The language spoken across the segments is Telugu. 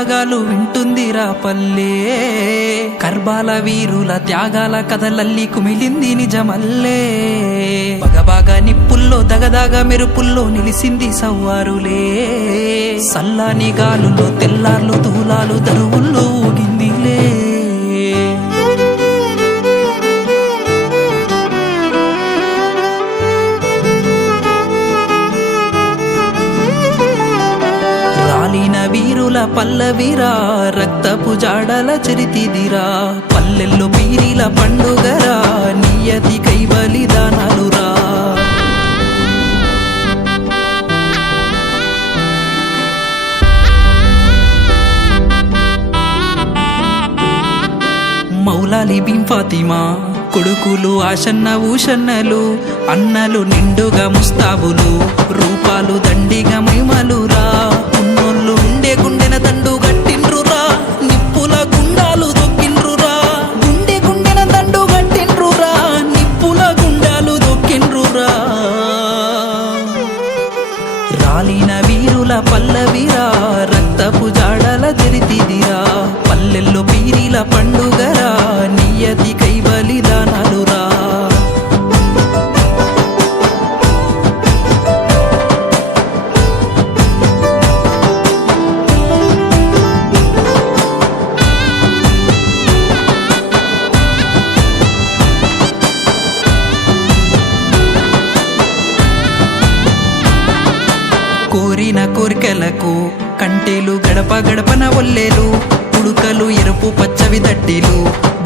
రాగాలు వింటుందిరా పల్లె. కర్బాల వీరుల త్యాగాల కథలల్లి కుమిలింది నిజమల్లే. బగబాగా నిప్పుల్లో దగదాగా మెరుపుల్లో నిలిసింది సవ్వారులే. సల్లాని గాలులో తెల్లార్లు తూలాలు దరువుల్లో ఊగిందిలే. రాలిన వీరుల పల్లవిరా, రక్తపు జాడల చరితిదిరా. పల్లెల్లో పీరిల పండుగరా, నియతి కై బలిదానాలురా. మౌలాలి బిన్ ఫాతిమా కొడుకులు ఆషన్న ఊషన్నలు, అన్నలు నిండుగా ముస్తాబులు, రూపాలు దండిగా మైమలురా. ఉన్నోళ్ళు ఉండే గుండెన దండు గట్టిండ్రురా, నిప్పుల గుండాలు దొక్కిండ్రురా. గుండె గుండెన దండు గట్టిండ్రురా, నిప్పుల గుండాలు దొక్కిండ్రురా. రాలిన వీరుల పల్లవిరా, రక్తపు జాడల చరితిదిరా. పల్లెల్లో పీరిల పండుగరా, నియతి కై బలిదానాలురా. కోరిన కోరికలకు కంటేలు గడప గడపన ఒల్లేలు, ఉడుకలు ఎరుపు పచ్చవి దట్టీలు,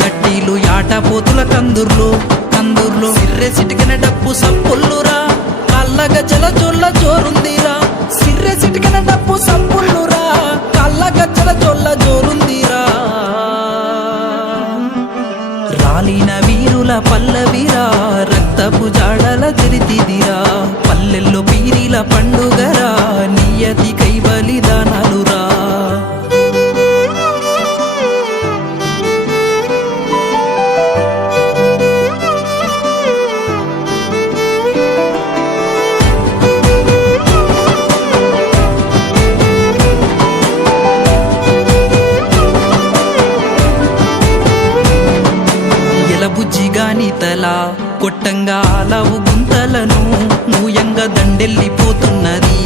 దట్టీలు యాటపోతుల కందుర్లు, కందుర్లు సిర్రె సిటికిన డప్పు సప్పుల్లురా. కాళ్ళ గజ్జల జోళ్ళ జోరుందిరా, సిర్రె సిటికిన డప్పు సప్పుల్లురా. కాళ్ళ గజ్జల జోళ్ళ జోరుందిరా. రాలిన వీరుల పల్లవిరా, రక్తపు జాడల చరితిదిరా. పల్లెల్లో పీరిల పండుగరా, నియతి కై బలిదానాలురా. బుజ్జిగాని తల కొట్టంగా ఆలవు గుంతలను, మూయంగా దండెల్లిపోతున్నది.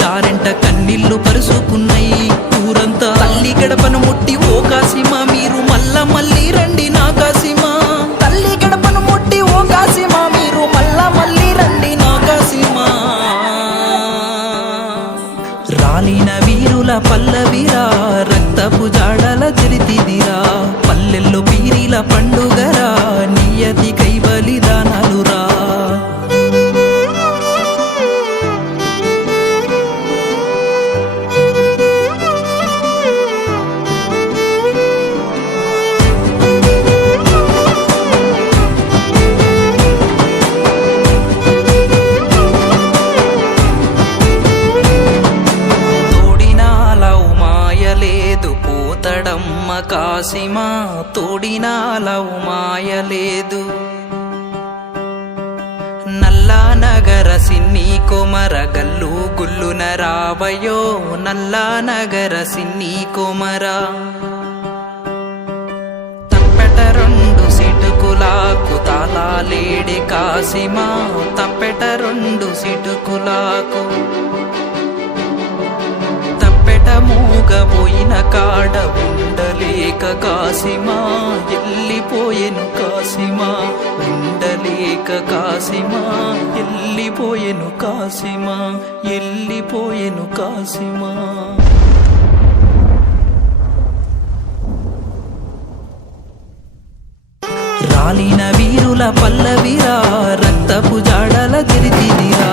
దారెంట కన్నీళ్లు పరుసుకున్నాయి ఊరంతా. తల్లి గడపను ముట్టి ఓ కాసిమా, మీరు మళ్ళా మళ్ళీ రండి నా కాసిమా. తల్లి గడపను ముట్టి ఓ కాసిమా, మీరు మళ్ళా మళ్ళీ రండి నా కాసిమా. రాలిన వీరుల పల్లవిరా, రక్తపు జాడల చరితిదిరా. పల్లెల్లో పీరిల పండుగరా, నియతి కై బలిదానాలురా. పోతడమ్మ కాసిమా, తోడినాలవు మాయలేదు. నల్లా నగర సిన్ని కొమర గల్లు గుల్లున రావయో, నల్లా నగర సిన్ని కొమర. తప్పెట రెండు సిటుకులాకు తాళాలేడి కాసిమా, తప్పెట రెండు సిటుకులాకు. మూగబోయిన కాడ ఉండలేక కాసిమా, ఎల్లిపోయెను కాసిమా. ఉండలేక కాసిమా, ఎల్లిపోయెను కాసిమా, ఎల్లిపోయెను కాసిమా. రాలిన వీరుల పల్లవిరా, రక్తపు జాడల చరితిదిరా.